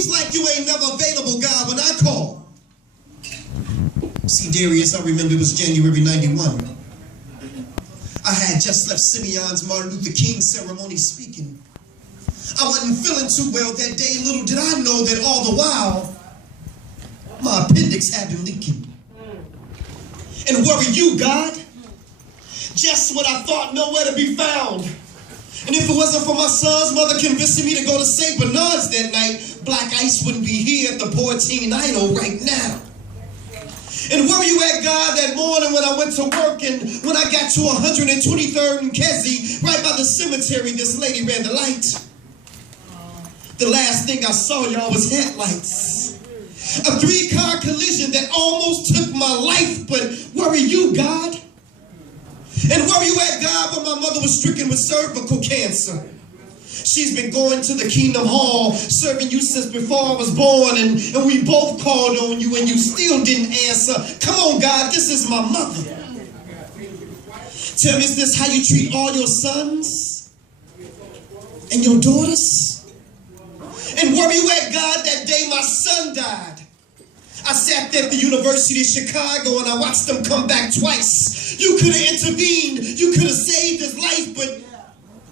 Seems like you ain't never available, God, when I call. See, Darius, I remember it was January 91. I had just left Simeon's Martin Luther King ceremony speaking. I wasn't feeling too well that day. Little did I know that all the while, my appendix had been leaking. And where were you, God? Just when I thought nowhere to be found. And if it wasn't for my son's mother convincing me to go to St. Bernard's that night, Black Ice wouldn't be here at the P.O.E.T. Idol right now. And where were you at, God, that morning when I went to work and when I got to 123rd and Kesey, right by the cemetery, this lady ran the light. The last thing I saw, y'all, was headlights. A 3-car collision that almost took my life, but where were you, God? And where were you at, God, when my mother was stricken with cervical cancer? She's been going to the Kingdom Hall, serving you since before I was born, and we both called on you, and you still didn't answer. Come on, God, this is my mother. Tell me, is this how you treat all your sons and your daughters? And where were you at, God, that day my son died? I sat there at the University of Chicago, and I watched them come back twice. You could have intervened. You could have saved his life,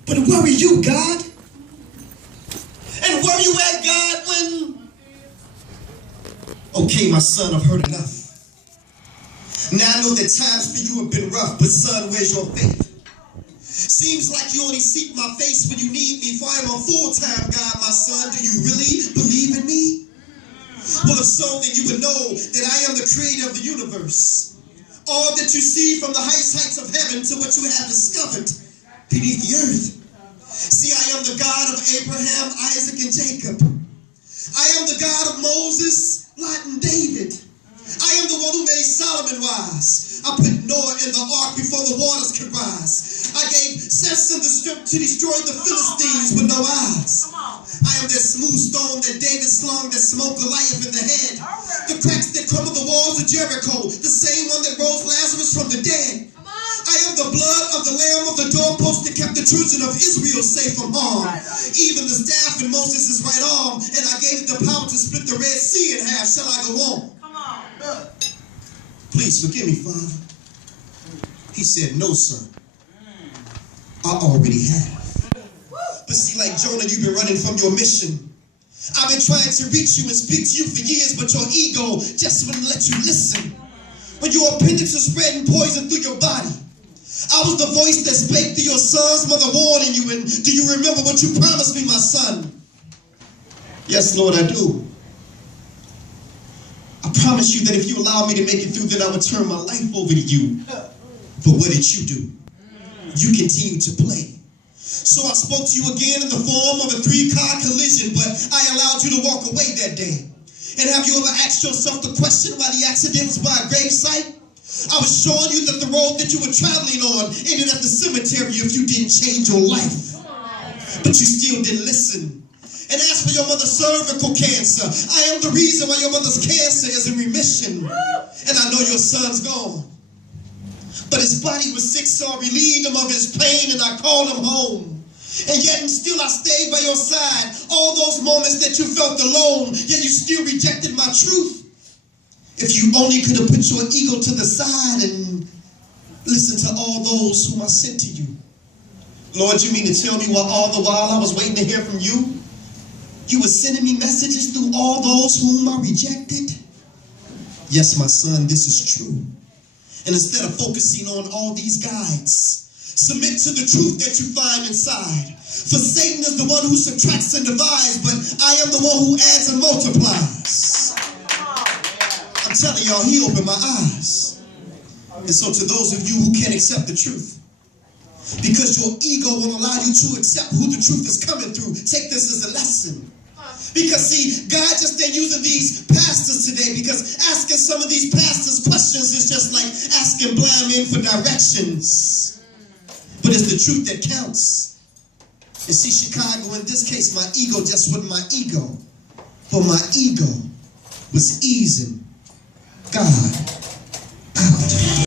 but where were you, God? And where were you at, God, when... Okay, my son, I've heard enough. Now I know that times for you have been rough, but son, where's your faith? Seems like you only seek my face when you need me, for I am a full-time God, my son. Do you really believe in me? Well, if so, then you would know that I am the creator of the universe. All that you see from the heights of heaven to what you have discovered beneath the earth. See, I am the God of Abraham, Isaac, and Jacob. I am the God of Moses, Lot, and David. I am the one who made Solomon wise. I put Noah in the ark before the waters could rise. I gave Samson the strength to destroy the Philistines with no eyes. I am that smooth stone that David slung that smote Goliath in the head. The cracks that crumbled the walls of Jericho, the same one that rose Lazarus from the dead. I am the blood of the lamb of the doorpost that kept the children of Israel safe from harm. Even the staff in Moses' right arm, and I gave it the power to split the Red Sea in half. Shall I go on? Come on. Please forgive me, Father. He said, no, son. I already have. But see, like Jonah, you've been running from your mission. I've been trying to reach you and speak to you for years, but your ego just wouldn't let you listen. When your appendix was spreading poison through your body, I was the voice that spake to your son's mother warning you. And do you remember what you promised me, my son? Yes, Lord, I do. I promised you that if you allow me to make it through, then I would turn my life over to you. But what did you do? You continued to play. So I spoke to you again in the form of a 3-car collision, but I allowed you to walk away that day. And have you ever asked yourself the question why the accident was by a gravesite? I was showing you that the road that you were traveling on ended at the cemetery if you didn't change your life. But you still didn't listen. And as for your mother's cervical cancer, I am the reason why your mother's cancer is in remission. And I know your son's gone. But his body was sick, so I relieved him of his pain and I called him home. And yet and still I stayed by your side. All those moments that you felt alone, yet you still rejected my truth. If you only could have put your ego to the side and listened to all those whom I sent to you. Lord, you mean to tell me all the while I was waiting to hear from you, you were sending me messages through all those whom I rejected? Yes, my son, this is true. And instead of focusing on all these guides, submit to the truth that you find inside. For Satan is the one who subtracts and divides, but I am the one who adds and multiplies. I'm telling y'all, he opened my eyes. And so to those of you who can't accept the truth, because your ego won't allow you to accept who the truth is coming through, take this as a lesson. Because see, God just ain't using these pastors today, because asking some of these pastors questions is just like asking blind men for directions. But it's the truth that counts. And see, Chicago, in this case, my ego just wasn't my ego. But my ego was easing God out.